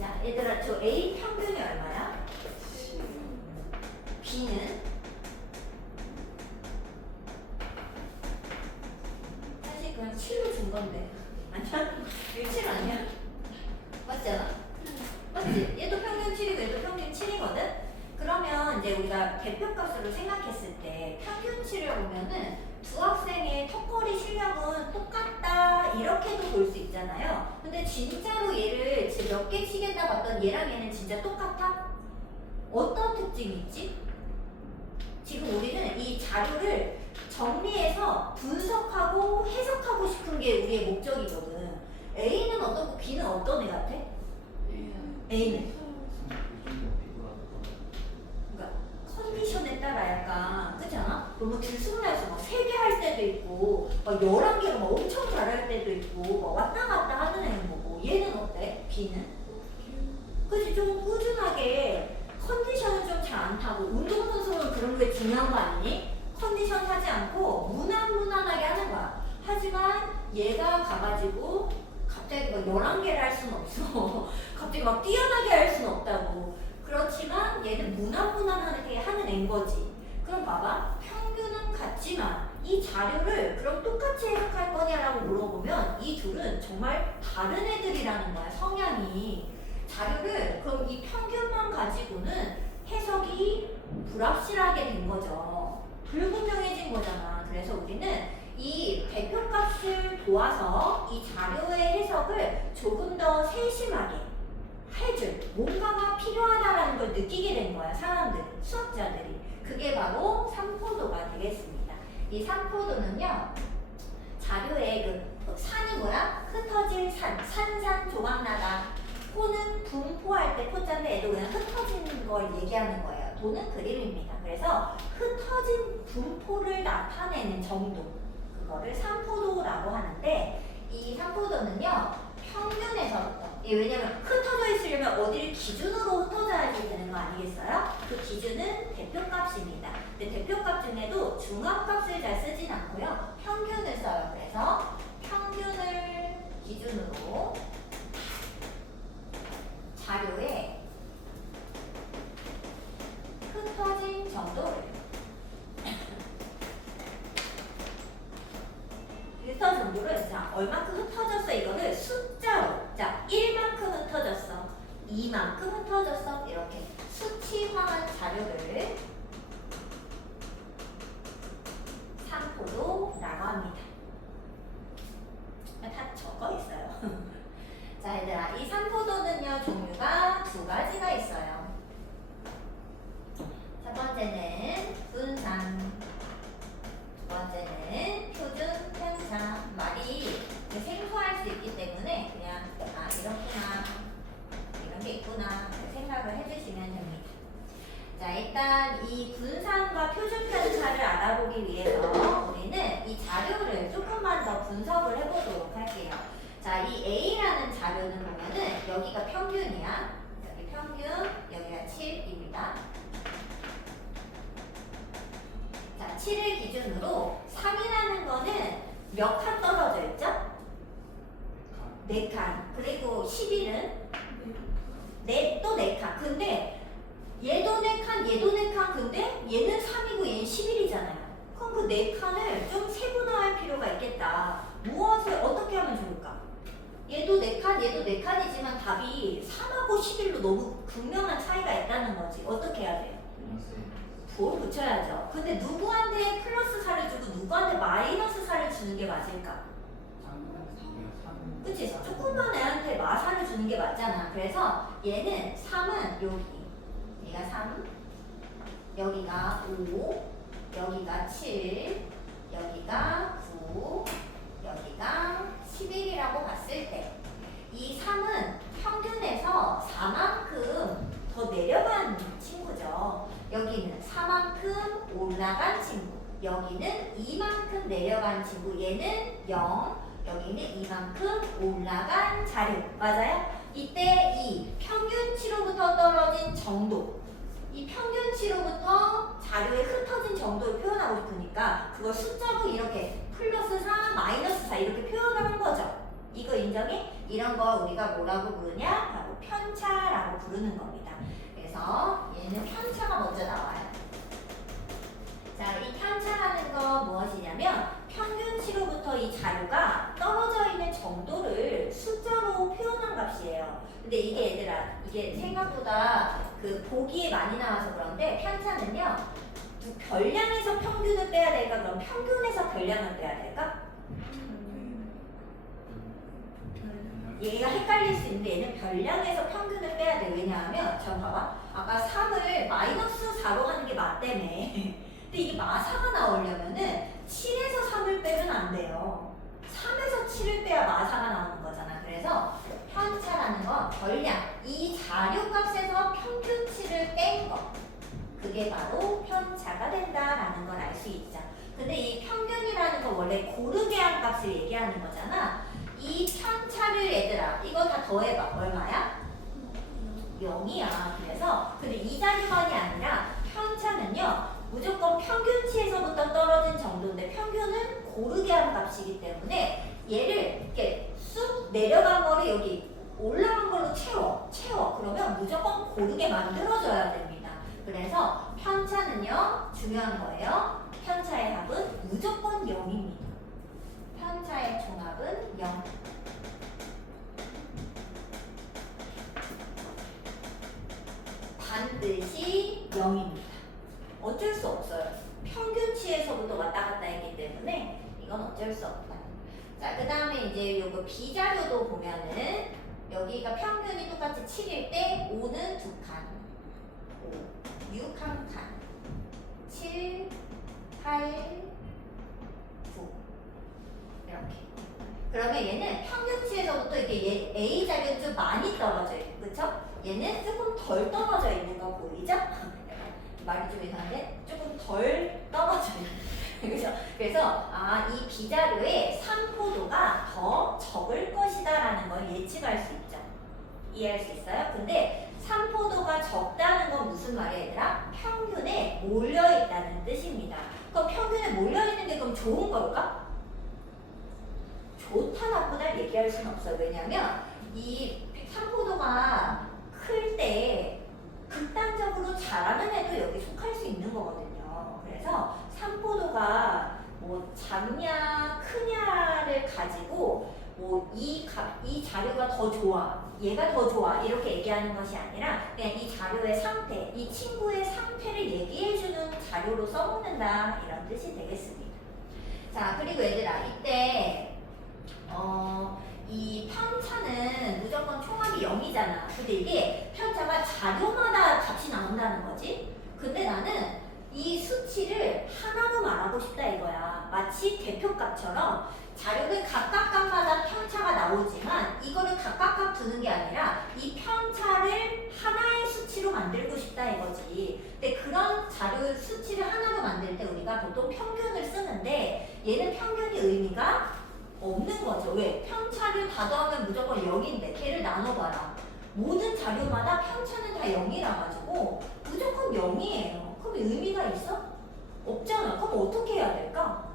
자, 얘들아, 저 A 평균이 얼마야? B는? 사실 그냥 7로 준 건데. 아니야? 이거 7 아니야? 맞잖아? 맞지? 얘도 평균 7이고 얘도 평균 7이거든? 그러면 이제 우리가 대표값으로 생각했을 때 평균치를 보면은 두 학생의 턱걸이 실력은 똑같다 이렇게도 볼 수 있잖아요. 근데 진짜로 얘를 몇 개 치겠다 봤던 얘랑 얘는 진짜 똑같아? 어떤 특징이 있지? 지금 우리는 이 자료를 정리해서 분석하고 해석하고 싶은 게 우리의 목적이거든. A는 어떻고 B는 어떤 애 같아? A는 그러니까 컨디션에 따라 약간 그렇지 않아? 너무 들쑥날쑥 막 3개 할 때도 있고 막 11개가 막 엄청 잘할 때도 있고 막 왔다 갔다 하는 애는 거고 얘는 어때? B는? 그치? 좀 꾸준하게 컨디션은 좀 잘 안 타고 운동선수는 그런 게 중요한 거 아니니? 컨디션 타지 않고 무난무난하게 하는 거야. 하지만 얘가 가가지고 갑자기 막 11개를 할 수는 없어. 갑자기 막 뛰어나게 할 수는 없다고. 그렇지만 얘는 무난무난하게 하는 앤 거지. 그럼 봐봐. 평균은 같지만 이 자료를 그럼 똑같이 해석할 거냐라고 물어보면 이 둘은 정말 다른 애들이라는 거야. 성향이. 자료를 그럼 이 평균만 가지고는 해석이 불확실하게 된 거죠. 불분명해진 거잖아. 그래서 우리는 이 대표값을 도와서 이 자료의 해석을 조금 더 세심하게 해줄 뭔가가 필요하다라는 걸 느끼게 된 거야. 사람들, 수학자들이. 그게 바로 삼포도가 되겠습니다. 이 삼포도는요. 자료에 그 산이 뭐야? 흩어질 산, 산산 조각나다. 포는 분포할 때 포자인데 얘도 그냥 흩어지는 걸 얘기하는 거예요. 도는 그림입니다. 그래서 흩어진 분포를 나타내는 정도. 그거를 삼포도라고 하는데 이 삼포도는요. 평균에서부터 왜냐면 흩어져 있으려면 어디를 기준으로 흩어져야지 되는 거 아니겠어요? 그 기준은 대표값입니다. 근데 대표값 중에도 중합값을 잘 쓰진 않고요. 평균을 써요. 그래서 평균을 기준으로 자료에 흩어진 정도를 흩어진 정도를 자 얼마큼 흩어졌어 이거를 숫자로 자 1만큼 흩어졌어 2만큼 흩어졌어 이렇게 수치화한 자료를 삼포도라고 합니다. 다 적어 있어요. 자 얘들아 이 삼포도는요 종류가 두 가지가 있어요. 첫 번째는 분산, 두 번째는 표준 편차. 말이 생소할 수 있기 때문에 그냥 아 이렇구나 이런 게 있구나 생각을 해주시면 됩니다. 자 일단 이 분산과 표준 편차를 알아보기 위해서 우리는 이 자료를 조금만 더 분석을 해보도록 할게요. 자, 이 A라는 자료는 보면은 여기가 평균이야. 여기 평균, 여기가 7입니다. 자, 7을 기준으로 3이라는 거는 몇 칸 떨어져 있죠? 4칸. 그리고 11은 또 4칸. 근데 얘도 4칸, 얘도 4칸. 근데 얘는 3이고 얘는 11이잖아요. 그럼 그 4칸을 좀 세분화할 필요가 있겠다. 무엇을 어떻게 하면 좋을까? 얘도 4칸, 얘도 4칸이지만 답이 3하고 11로 너무 극명한 차이가 있다는 거지. 어떻게 해야 돼요? 부호 붙여야죠. 근데 누구한테 플러스 4를 주고 누구한테 마이너스 4를 주는 게 맞을까? 그치? 조그만 애한테 마사를 주는 게 맞잖아. 그래서 얘는 3은 여기. 얘가 3, 여기가 5, 여기가 7, 여기가 9, 여기가 11이라고 봤을 때 이 3은 평균에서 4만큼 더 내려간 친구죠. 여기는 4만큼 올라간 친구, 여기는 2만큼 내려간 친구, 얘는 0, 여기는 2만큼 올라간 자료. 맞아요? 이때 이 평균치로부터 떨어진 정도, 이 평균치로부터 자료에 흩어진 정도를 표현하고 싶으니까 그걸 숫자로 이렇게 플러스 4, 마이너스 4 이렇게 표현을 한 거죠. 이거 인정해? 이런 거 우리가 뭐라고 부르냐? 바로 편차라고 부르는 겁니다. 그래서 얘는 편차가 먼저 나와요. 자, 이 편차라는 건 무엇이냐면 평균치로부터 이 자료가 떨어져 있는 정도를 숫자로 표현한 값이에요. 근데 이게 얘들아, 이게 생각보다 그 보기에 많이 나와서 그런데 편차는요, 별량에서 평균을 빼야 될까? 그럼 평균에서 별량을 빼야 될까? 얘가 헷갈릴 수 있는데 얘는 별량에서 평균을 빼야 돼. 왜냐하면 저 봐봐. 아까 3을 마이너스 4로 하는 게 맞다며. 근데 이게 마사가 나오려면은 7에서 3을 빼면 안 돼요. 3에서 7을 빼야 마사가 나오는 거잖아. 그래서 편차라는 건 별량, 이 자료값에서 평균치를 뺀 거. 그게 바로 편차가 된다라는 걸 알 수 있죠. 근데 이 평균이라는 건 원래 고르게 한 값을 얘기하는 거잖아. 이 편차를 얘들아, 이거 다 더해봐. 얼마야? 0이야. 그래서 근데 이 자료만이 아니라 편차는요, 무조건 평균치에서부터 떨어진 정도인데 평균은 고르게 한 값이기 때문에 얘를 이렇게 쑥 내려간 거를 여기 올라간 걸로 채워. 그러면 무조건 고르게 만들어줘야 됩니다. 그래서 편차는요, 중요한 거예요. 편차의 합은 무조건 0입니다. 편차의 총합은 0. 반드시 0입니다. 어쩔 수 없어요. 평균치에서부터 왔다 갔다 했기 때문에 이건 어쩔 수 없다. 자, 그 다음에 이제 요거 B자료도 보면은 여기가 평균이 똑같이 7일 때 5는 2칸, 5, 6 1칸, 7, 8, 9 이렇게. 그러면 얘는 평균치에서부터 이렇게 A 자료는 좀 많이 떨어져 있고, 그쵸? 얘는 조금 덜 떨어져 있는 거 보이죠? 말이 좀 이상한데 조금 덜 떨어져 있는. 그죠? 그래서 이 B자료의 산포도가 더 적을 것이다라는 걸 예측할 수 있죠. 이해할 수 있어요? 근데 산포도가 적다는 건 무슨 말이야, 얘들아? 평균에 몰려있다는 뜻입니다. 그럼 평균에 몰려있는 게 그럼 좋은 걸까? 좋다 나쁘다 얘기할 수는 없어요. 왜냐면 이 산포도가 클 때 극단적으로 자라는 애도 여기 속할 수 있는 거거든요. 그래서 산포도가 뭐 작냐 크냐를 가지고 뭐 이 자료가 더 좋아, 얘가 더 좋아 이렇게 얘기하는 것이 아니라 그냥 이 자료의 상태, 이 친구의 상태를 얘기해주는 자료로 써먹는다 이런 뜻이 되겠습니다. 자, 그리고 얘들아, 이때 이 편차는 무조건 총합이 0이잖아. 근데 이게 편차가 자료마다 값이 나온다는 거지. 근데 나는 이 수치를 하나로 말하고 싶다 이거야. 마치 대표값처럼 자료를 각각 값마다 편차가 나오지만 이거를 각각 값 두는 게 아니라 이 편차를 하나의 수치로 만들고 싶다 이거지. 근데 그런 자료 수치를 하나로 만들 때 우리가 보통 평균을 쓰는데 얘는 평균이 의미가 없는 거죠. 왜? 편차를 다 더하면 무조건 0인데 걔를 나눠봐라. 모든 자료마다 편차는 다 0이라 가지고 무조건 0이에요. 그럼 의미가 있어? 없잖아. 그럼 어떻게 해야 될까?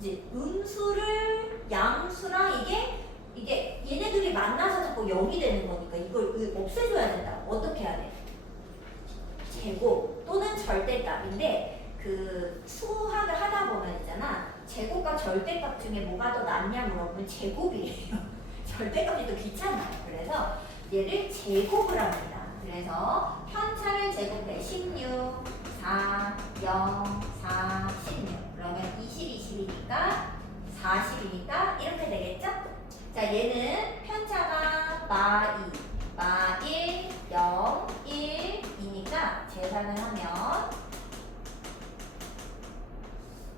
이제 음수를 양수랑 이게 얘네들이 만나서 자꾸 0이 되는 거니까 이걸 없애줘야 된다. 어떻게 해야 돼? 제곱 또는 절대값인데 그 수학을 하다 보면 있잖아. 제곱과 절대값 중에 뭐가 더 낫냐 물어보면 제곱이에요. 절대값이 더 귀찮아요. 그래서 얘를 제곱을 합니다. 그래서 편차를 제곱해 16, 4, 0, 4, 16. 그러면 20, 20이니까 40이니까 이렇게 되겠죠? 자, 얘는 편차가 마2, 마1, 0, 1, 2니까 계산을 하면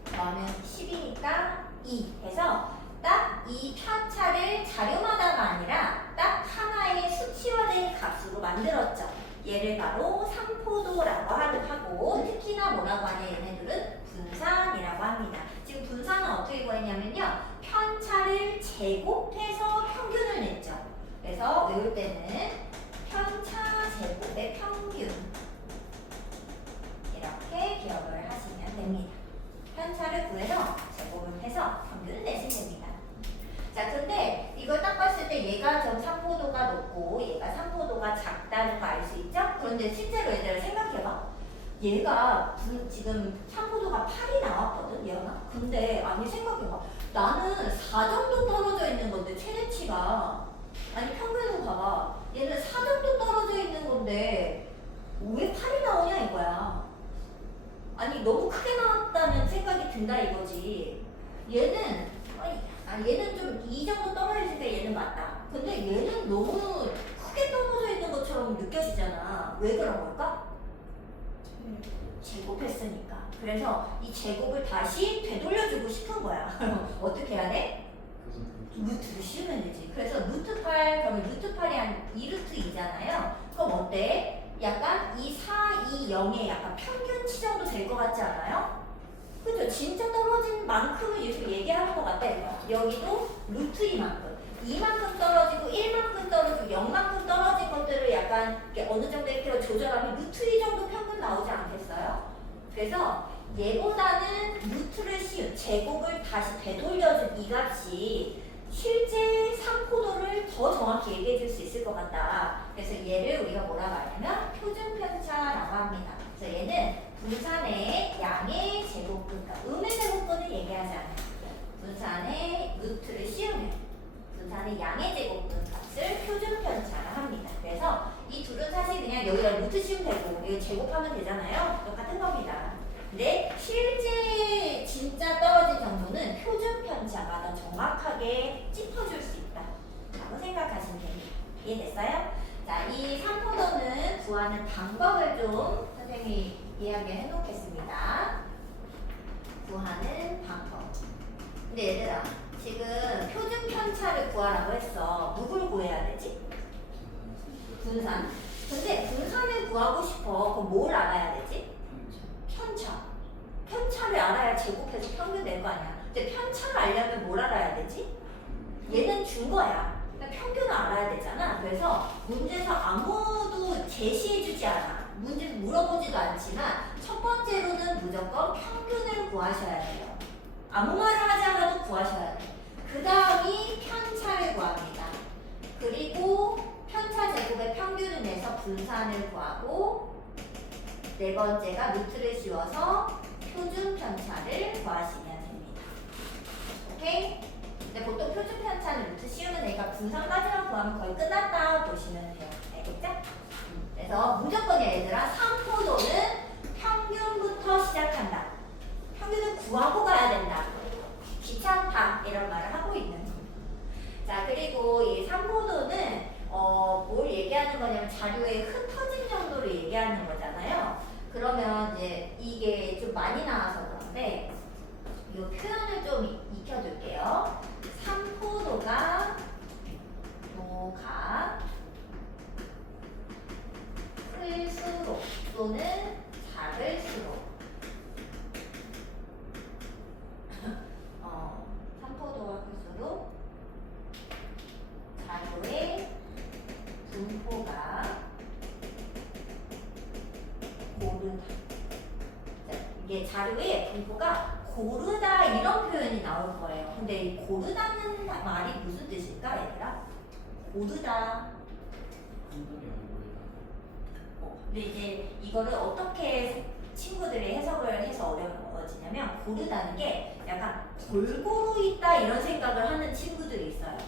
그러면 10이니까 2 해서 딱 이 편차를 자료마다가 아니라 딱 하나의 수치화된 값으로 만들었죠. 얘를 바로 산포도라고 하고 특히나 뭐라고 하냐 얘네들은 분산이라고 합니다. 지금 분산은 어떻게 구했냐면요. 편차를 제곱해서 평균을 냈죠. 그래서 외울 때는 편차 제곱의 평균 이렇게 기억을 하시면 됩니다. 편차를 구해서 제곱을 해서 평균을 내시면 됩니다. 자, 근데 이걸 딱 봤을 때 얘가 좀 산포도가 높고 얘가 작다는 거 알 수 있죠? 그런데 실제로 얘들아 생각해봐. 얘가 지금 참고도가 8이 나왔거든, 얘가. 근데 아니 생각해봐. 나는 4 정도 떨어져 있는 건데 최대치가 아니 평균으로 봐봐. 얘는 4 정도 떨어져 있는 건데 왜 8이 나오냐 이거야. 아니 너무 크게 나왔다는 생각이 든다 이거지. 얘는 얘는 좀 2 정도 떨어지니까 얘는 맞다. 근데 얘는 너무 크게 떨어져 있는 것처럼 느껴지잖아. 왜 그런 걸까? 제곱했으니까. 그래서 이 제곱을 다시 되돌려주고 싶은 거야. 어떻게 해야 돼? 루트를 씌우면 되지. 그래서 루트 8, 그러면 루트 8이 한 2루트 2잖아요. 그럼 어때? 약간 이 4, 2, 0의 약간 평균치 정도 될 것 같지 않아요? 그죠? 진짜 떨어진 만큼을 이렇게 얘기하는 것 같아. 여기도 루트 2만큼. 2만큼 떨어지고 1만큼 떨어지고 0만큼 떨어진 것들을 약간 이렇게 어느 정도 이렇게 조절하면 루트 2 정도 평균 나오지 않겠어요? 그래서 얘보다는 루트를 씌운 제곱을 다시 되돌려준 이 값이 실제 상코도를 더 정확히 얘기해 줄 수 있을 것 같다. 그래서 얘를 우리가 뭐라고 하냐면 표준편차라고 합니다. 그래서 얘는 분산의 양의 제곱분, 그러니까 음의 제곱분을 얘기하지 않아요. 분산의 루트를 씌우면 분산의 양의 제곱분 값을 표준편차라 합니다. 그래서 이 둘은 사실 그냥 여기다 루트 씌우면 되고 이거 제곱하면 되잖아요. 똑같은 겁니다. 근데 실제 진짜 떨어진 정도는 표준편차가 더 정확하게 짚어줄 수 있다 라고 생각하시면 됩니다. 이해됐어요? 자, 이 3포도는 구하는 방법을 좀 선생님이 이야기해 놓겠습니다. 구하는 방법. 근데 얘들아, 지금 표준편차를 구하라고 했어. 누굴 구해야 되지? 분산. 근데 분산을 구하고 싶어. 그럼 뭘 알아야 되지? 편차. 편차를 알아야 제곱해서 평균 될 거 아니야. 근데 편차를 알려면 뭘 알아야 되지? 얘는 준 거야. 그러니까 평균을 알아야 되잖아. 그래서 문제에서 아무도 제시해주지 않아. 문제에서 물어보지도 않지만 첫 번째로는 무조건 평균을 구하셔야 돼요. 아무 말을 하지 않아도 구하셔야 돼. 그 다음이 편차를 구합니다. 그리고 편차 제곱의 평균을 내서 분산을 구하고 네 번째가 루트를 씌워서 표준 편차를 구하시면 됩니다. 오케이? 근데 보통 표준 편차는 루트 씌우면 되니까 분산까지만 구하면 거의 끝났다 보시면 돼요. 알겠죠? 그래서 무조건이야 얘들아. 3포도는 평균부터 시작한다. 평균을 구하고 가야 된다. 귀찮다 이런 말을 하고 있는 겁니다. 자, 그리고 이 3포도는 뭘 얘기하는 거냐면 자료에 흩어진 정도를 얘기하는 거잖아요. 그러면 이제 이게 좀 많이 나와서 그런데 이 표현을 좀 익혀둘게요. 3포도가 도가 클수록 또는 작을수록 3포도가 클수록 자료의 분포가 고르다. 이게 자료의 분포가 고르다 이런 표현이 나올 거예요. 근데 이 고르다는 말이 무슨 뜻일까, 얘들아? 고르다. 근데 이제 이거를 어떻게 친구들이 해석을 해서 어려워지냐면 고르다는 게 약간 골고루 있다 이런 생각을 하는 친구들이 있어요.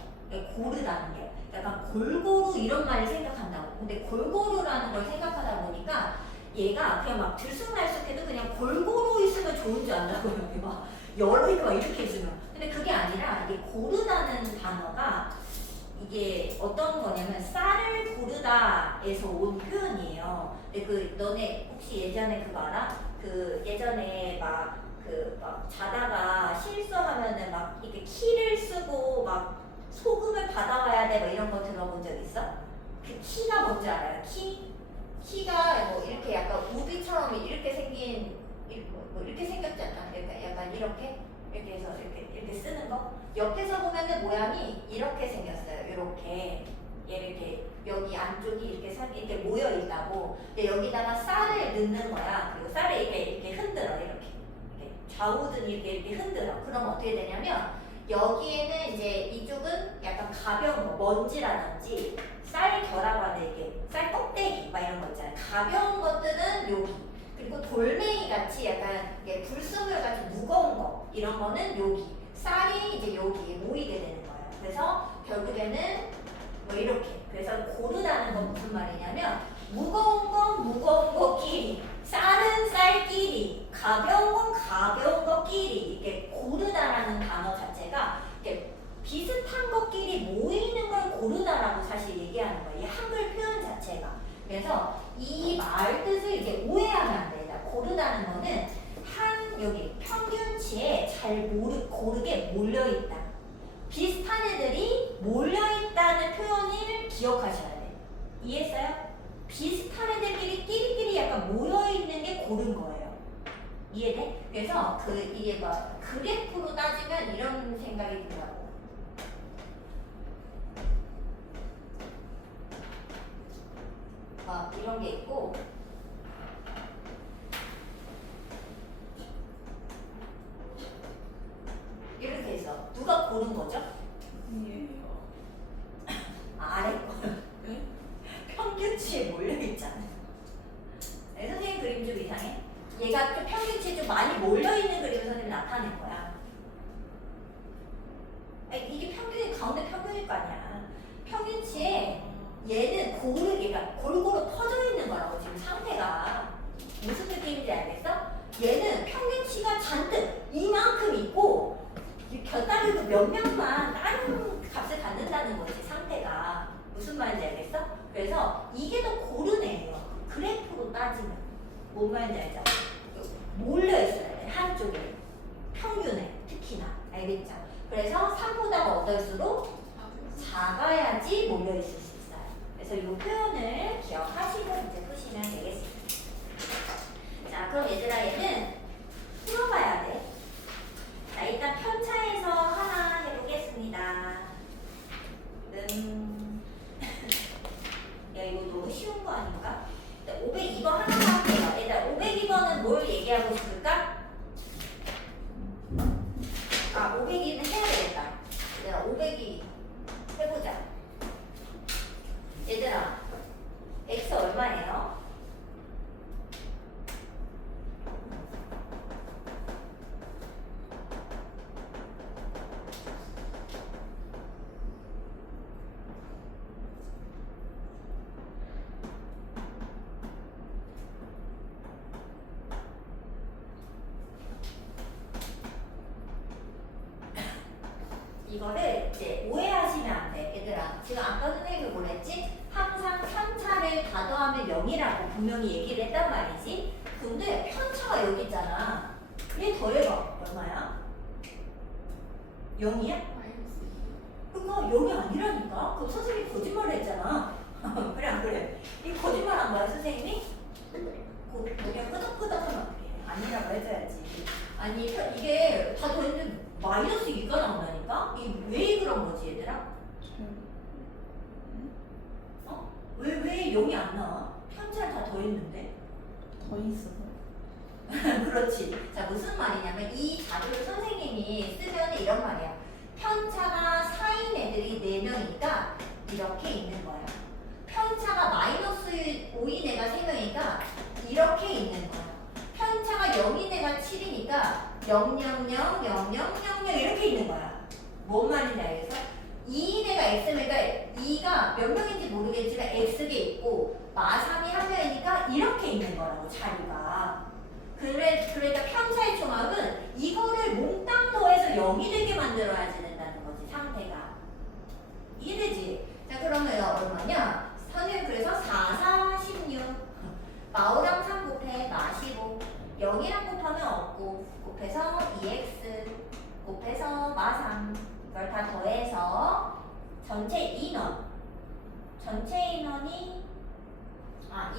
고르다는 게 약간 골고루 이런 말을 생각한다고. 근데 골고루라는 걸 생각하다 보니까 얘가 그냥 막 들쑥날쑥해도 그냥 골고루 있으면 좋은 줄 안다고요. 막 여러 개 막 이렇게 있으면. 근데 그게 아니라 이게 고르다는 단어가 이게 어떤 거냐면 쌀을 고르다에서 온 표현이에요. 근데 그 너네 혹시 예전에 그거 알아? 그 예전에 막 자다가 실수하면은 막 이렇게 키를 쓰고 막 소금을 받아와야 돼 뭐 이런 거 들어본 적 있어? 그 키가 뭔지 알아요? 키가 뭐 이렇게 약간 우비처럼 이렇게 생긴 뭐 이렇게 생겼지 않나? 약간 이렇게 해서 이렇게 쓰는 거. 옆에서 보면은 모양이 이렇게 생겼어요. 이렇게 이렇게 여기 안쪽이 이렇게 모여 있다고. 근데 여기다가 쌀을 넣는 거야. 그리고 쌀을 이렇게 흔들어 이렇게 좌우든 이렇게 흔들어. 그럼 어떻게 되냐면 여기에는 이제 이쪽은 약간 가벼운 거, 먼지라든지 쌀 결하고 하는 이게 쌀 가벼운 것들은 여기. 그리고 돌멩이 같이 약간 이게 불순물 같이 무거운 거 이런 거는 여기. 쌀이 이제 여기에 모이게 되는 거예요. 그래서 결국에는 뭐 이렇게. 그래서 고르다는 건 무슨 말이냐면 무거운 건 무거운 거끼리, 쌀은 쌀끼리, 가벼운 건 가벼운 거끼리 이렇게 고르다라는 단어 자체가 이렇게 비슷한 것끼리 모이는 걸 고르다라고 사실 얘기하는 거예요. 이 한글 표현 자체가. 그래서 이 말 뜻을 이제 오해하면 안 돼요. 고르다는 거는 한 여기 평균치에 잘 고르게 몰려있다. 비슷한 애들이 몰려있다는 표현을 기억하셔야 돼요. 이해했어요? 비슷한 애들끼리 끼리끼리 약간 모여있는 게 고른 거예요. 이해돼? 그래서 이게 막 그래프로 따지면 이런 생각이 든다고. 막 이런 게 있고 이렇게 해서 누가 고른 거죠? 아래 거. 평균치에 몰려있잖아요. 네, 선생님 그림 좀 이상해? 얘가 좀 평균치에 좀 많이 몰려있는 그림을 선생님이 나타낸 거야. 아니, 이게 평균이 가운데 평균일 거 아니야. 평균치에 얘는 고르기가 골고루 퍼져 있는 거라고 지금 상태가. 무슨 느낌인지 알겠어? 얘는 평균치가 잔뜩 이만큼 있고 곁다리로 몇 명만 다른 값을 갖는다는 거지 상태가. 무슨 말인지 알겠어? 그래서 이게 더 고른 애예요. 그래프로 따지면 뭔 말인지 알죠? 몰려 있어야 돼 한쪽에 평균에 특히나 알겠죠? 그래서 3보다가 어떨수록 작아야지 몰려 있을 수 있어요. 그래서 이 표현을 기억하시고 이제 푸시면 되겠습니다. 자, 그럼 얘들아 얘는 풀어봐야 돼. 자, 일단 편차에서 하나 해보겠습니다. 야, 이거 너무 쉬운 거 아닌가? 502번 하나 할게요. 일단 502번은 뭘 얘기하고 싶을까? 아, 502는 해야 되겠다. 얘들아, 502 해보자. 얘들아, x 얼마예요? 이거를 이제 오해하시면 안 돼. 얘들아, 지금 아까 선생님이 뭐랬지? 항상 편차를 다 더하면 0이라고 분명히 얘기를 했단 말이지. 근데 편차가 여기 있잖아. 얘 더해봐. 얼마야? 0이야? 그러니까 0이 아니라니까. 그럼 선생님이 거짓말을 했잖아. 그래 안 그래? 이 거짓말한 거야 선생님이? 그냥 끄덕끄덕하면 어떡해. 아니라고 해줘야지. 아니 이게 다 더했는데 마이너스 2가 나온다니까? 이게 왜 그런 거지 얘들아? 어? 왜 0이 안 나와? 편차를 다 더했는데? 더 있어서. 그렇지. 자, 무슨 말이냐면 이 자료를 선생님이 쓰면 이런 말이야. 편차가 4인 애들이 4명이니까 이렇게 있는 거야. 편차가 마이너스 5인 애가 3명이니까 이렇게 있는 거야. 편차가 0인 애가 7이니까 0, 0, 0, 0, 0, 0, 0 이렇게 있는 거야. 뭔 말인지 알겠어? 2인 애가 X니까 2가 몇 명인지 모르겠지만 X게 있고 마3이 한 명이니까 이렇게 있는 거라고 자리가. 그러니까 편차의 총합은 이거를 몽땅 더해서 0이 되게 만들어야지 된다는 거지 상태가. 이해되지? 자 그러면 얼마냐? 선생님 그래서 4, 4, 16 마오랑 3 곱해 마 15 0이랑 곱하면 없고 곱해서 2x 곱해서 마 3 이걸 다 더해서 전체 인원이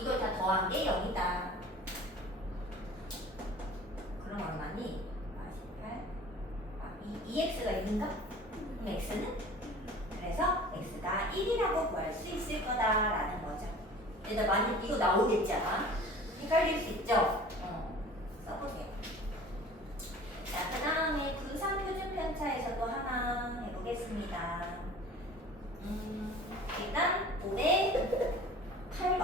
이걸 다 더한 게 0이다. 그럼 얼마니? 48 2x가 있는가? 그럼 x는? 그래서 x가 1이라고 구할 수 있을 거다라는 거죠. 일단 만약 이거 나오겠지 아마? 헷갈릴 수 있죠? 써보세요. 자, 그 다음에 분산 표준 편차에서 또 하나 해보겠습니다. 일단 508번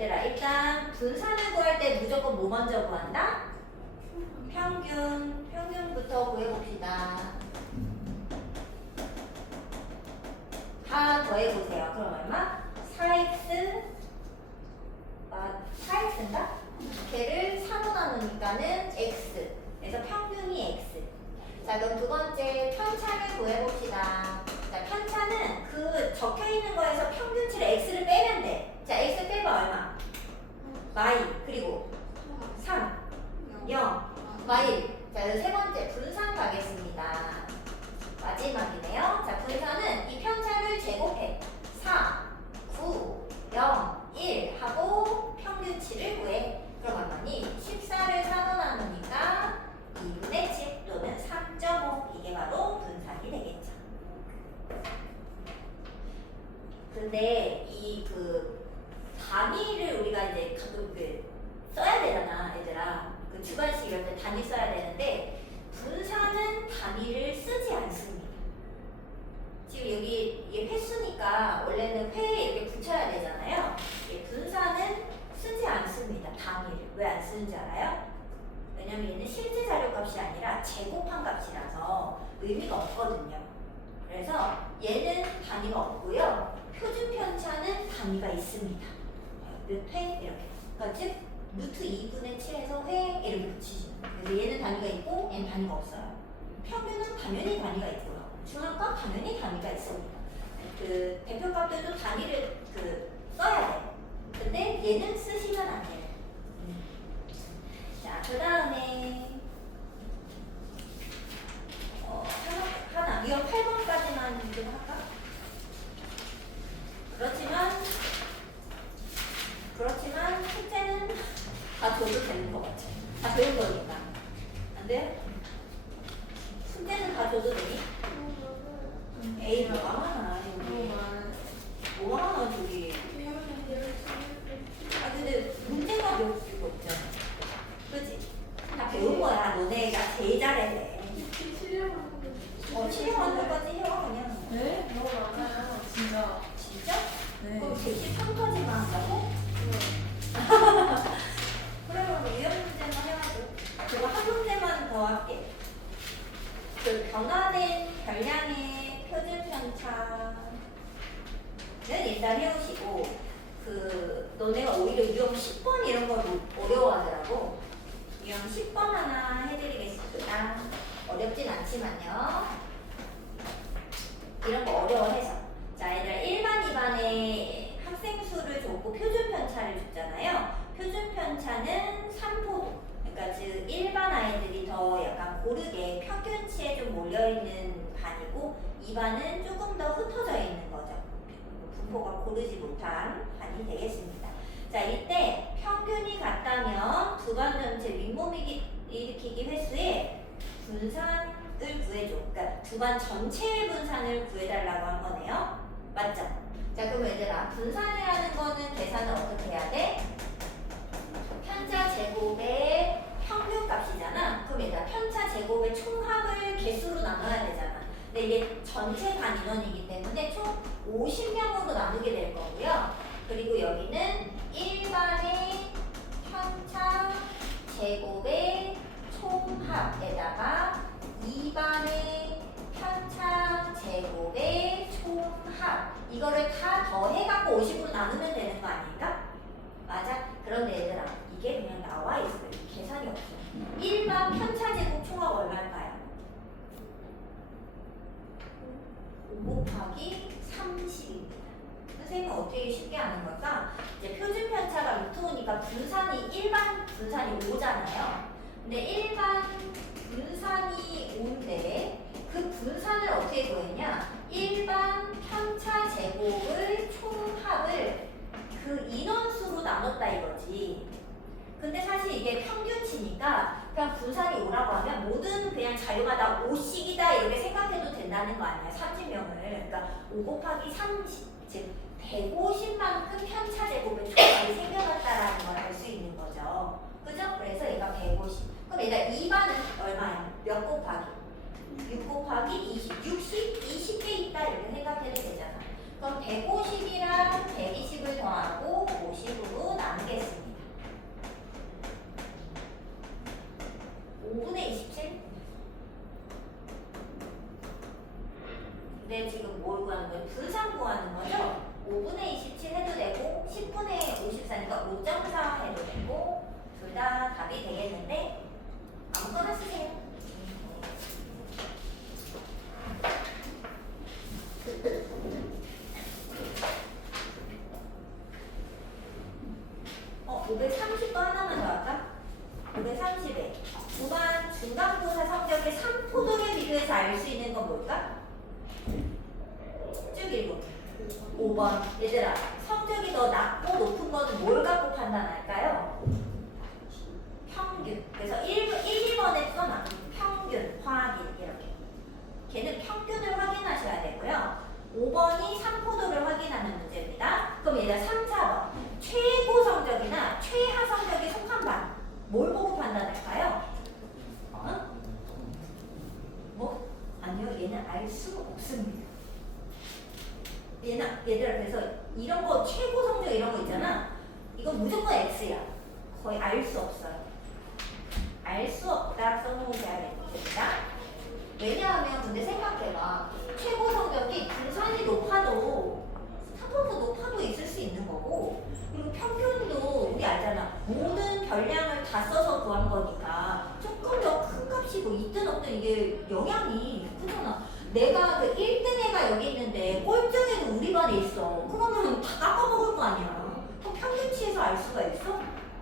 얘들아 일단 분산을 구할 때 무조건 뭐 먼저 구한다? 평균부터 구해봅시다. 다 더해보세요. 그럼 얼마? 4x 4x인가? 걔를 4로 나누니까는 x. 그래서 평균이 x. 자 그럼 두 번째 편차를 구해봅시다. 자 편차는 그 적혀있는 거에서 평균치를 x를 빼면 돼. 자 x 빼봐 얼마? y 그리고 3 0 y. 자 그래서 세 번째 분산 가겠습니다. 마지막이네요. 자 분산은 이 편차를 제곱해 4 9 0 1 하고 평균치를 구해. 그럼 얼마니? 14를 4로 나누니까 2분의 7 또는 3.5 이게 바로 분산이 되겠죠. 근데 이 그 단위를 우리가 이제 가끔 써야 되잖아, 얘들아. 그 주관식 이럴 때 단위 써야 되는데 분산은 단위를 쓰지 않습니다. 지금 여기 이게 횟수니까 원래는 회에 이렇게 붙여야 되잖아요. 분산은 쓰지 않습니다. 단위를. 왜 안 쓰는지 알아요? 왜냐면 얘는 실제 자료값이 아니라 제곱한 값이라서 의미가 없거든요. 그래서 얘는 단위가 없고요. 표준 편차는 단위가 있습니다. 몇 회? 이렇게. 그러니까 즉 루트 2분의 7에서 회 이렇게 붙이시면 돼요. 그래서 얘는 단위가 있고 얘는 단위가 없어요. 평균은 당연히 단위가 있고요. 중앙값 당연히 단위가 있습니다. 그 대표값들도 단위를 써야 돼요. 근데 얘는 쓰시면 안 돼요. 자, 그 다음에 하나 이건 8번까지만 좀 할까? 그렇지만 숙제는 다 줘도 되는 것 같아. 다 배운 거니까. 안 돼요? 숙제는 다 줘도 되니? 에이 뭐가 많아 여기. 뭐가 많아 저기. 아 근데 문제가 배울 수가 없잖아. 그치? 다 배운 거야. 너네가 제일 잘해. 치료하는 것까지 해와 그냥. 네? 너무 많아요. 진짜. 진짜? 네. 그럼 113까지만 한다고? 그러면 유형 문제만 해가지고 제가 한 문제만 더 할게. 그 변화된 별량의 표준 편차는 일단 해오시고 너네가 오히려 유형 10번 이런 걸 어려워하더라고. 유형 10번 하나 해드리겠습니다. 어렵진 않지만요. 이런 거 어려워해서. 자, 얘들아 1반, 2반에 학생 수를 줬고 표준 편차를 줬잖아요. 표준 편차는 3포도. 그러니까 즉 1반 아이들이 더 약간 고르게 평균치에 좀 몰려있는 반이고 2반은 조금 더 흩어져 있는 거죠. 분포가 고르지 못한 반이 되겠습니다. 자, 이때 평균이 같다면 두 반 전체 윗몸 일으키기 횟수에 분산을 구해줘. 그러니까 두 반 전체의 분산을 구해달라고 한 거네요. 맞죠? 자, 그럼 얘들아 분산을 하는 거는 계산을 어떻게 해야 돼? 편차 제곱의 평균값이잖아. 그럼 얘들아 편차 제곱의 총합을 개수로 나눠야 되잖아. 근데 이게 전체 반 인원이기 때문에 총 50명으로 나누게 될 거고요. 그리고 여기는 1반의 편차 제곱의 총합에다가 2반의 편차 제곱의 총합 이거를 다 더해갖고 50으로 나누면 되는 거 아닌가? 맞아? 그런데 얘들아 이게 그냥 나와 있어요. 계산이 없어. 1반 편차 제곱 총합 얼마일까요? 5 곱하기 30입니다. 선생님은 어떻게 쉽게 아는 걸까? 이제 표준 편차가 루트 5니까 분산이 1반 분산이 5잖아요. 근데 일반 분산이 5인데 그 분산을 어떻게 구했냐? 일반 편차 제곱의 총합을 그 인원수로 나눴다 이거지. 근데 사실 이게 평균치니까 그냥 분산이 5라고 하면 모든 그냥 자료마다 5씩이다 이렇게 생각해도 된다는 거 아니야. 30명을. 그러니까 5 곱하기 30, 즉 150만큼 편차 제곱의 총합이 생겨났다라는 걸 알 수 있는 거죠. 그죠? 그래서 얘가 150. 그럼 얘가 2반은 얼마야? 몇 곱하기? 6 곱하기 20. 60, 20개 있다 이렇게 생각해도 되잖아. 그럼 150이랑 120을 더하고 50으로 나누 근데 지금 뭘 구하는 거예요? 분산 구하는 거죠? 5분의 27 해도 되고 10분의 54니까 5.4 해도 되고 둘 다 답이 되겠는데 아무거나 쓰세요. 어, 530도 하나만 더 할까? 530에 9반 중간고사 성적의 3포동에 비교해서 알 수 있는 건 뭘까? 쭉 읽어. 5번. 얘들아, 성적이 더 낮고 높은 거는 뭘 갖고 판단할까요? 평균. 그래서 1, 2번에 써놔. 평균, 확인, 이렇게. 걔는 평균을 확인하셔야 되고요. 5번이 3포도를 확인하는 문제입니다. 그럼 얘들아 3, 4번. 최고 성적이나 최하 성적에 속한 반. 뭘 보고 판단할까요? 어? 뭐? 아니요, 얘는 알 수가 없습니다. 얘들아, 그래서 이런 거 최고 성적 이런 거 있잖아. 이건 무조건 X야. 거의 알 수 없어요. 알 수 없다 써놓으셔야 됩니다. 왜냐하면 근데 생각해봐. 최고 성적이 분산이 높아도 스타트도 높아도 있을 수 있는 거고 그리고 평균도 우리 알잖아. 모든 별량을 다 써서 구한 거니까 조금 더 큰 값이고 있든 없든 이게 영향이 크잖아. 내가 그 1등 애가 여기 있는데 꼴등에도 우리 반에 있어. 그러면 다 깎아먹을 거 아니야. 그럼 평균치에서 알 수가 있어?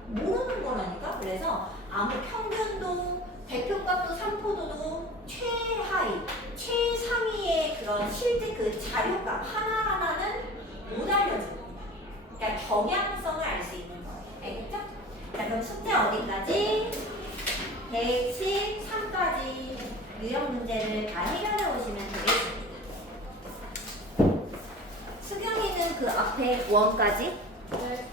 모르는 거라니까. 그래서 아무 평균도 대표값도 3포도도 최하위, 최상위의 그런 실제 그 자료값 하나하나는 못 알려줍니다. 그러니까 경향성을 알 수 있는 거예요. 알겠죠? 자, 그럼 숙제 어디까지? 113까지 유형 문제를 다 해결해 오시면 되겠습니다. 수경이는 그 앞에 원까지? 네.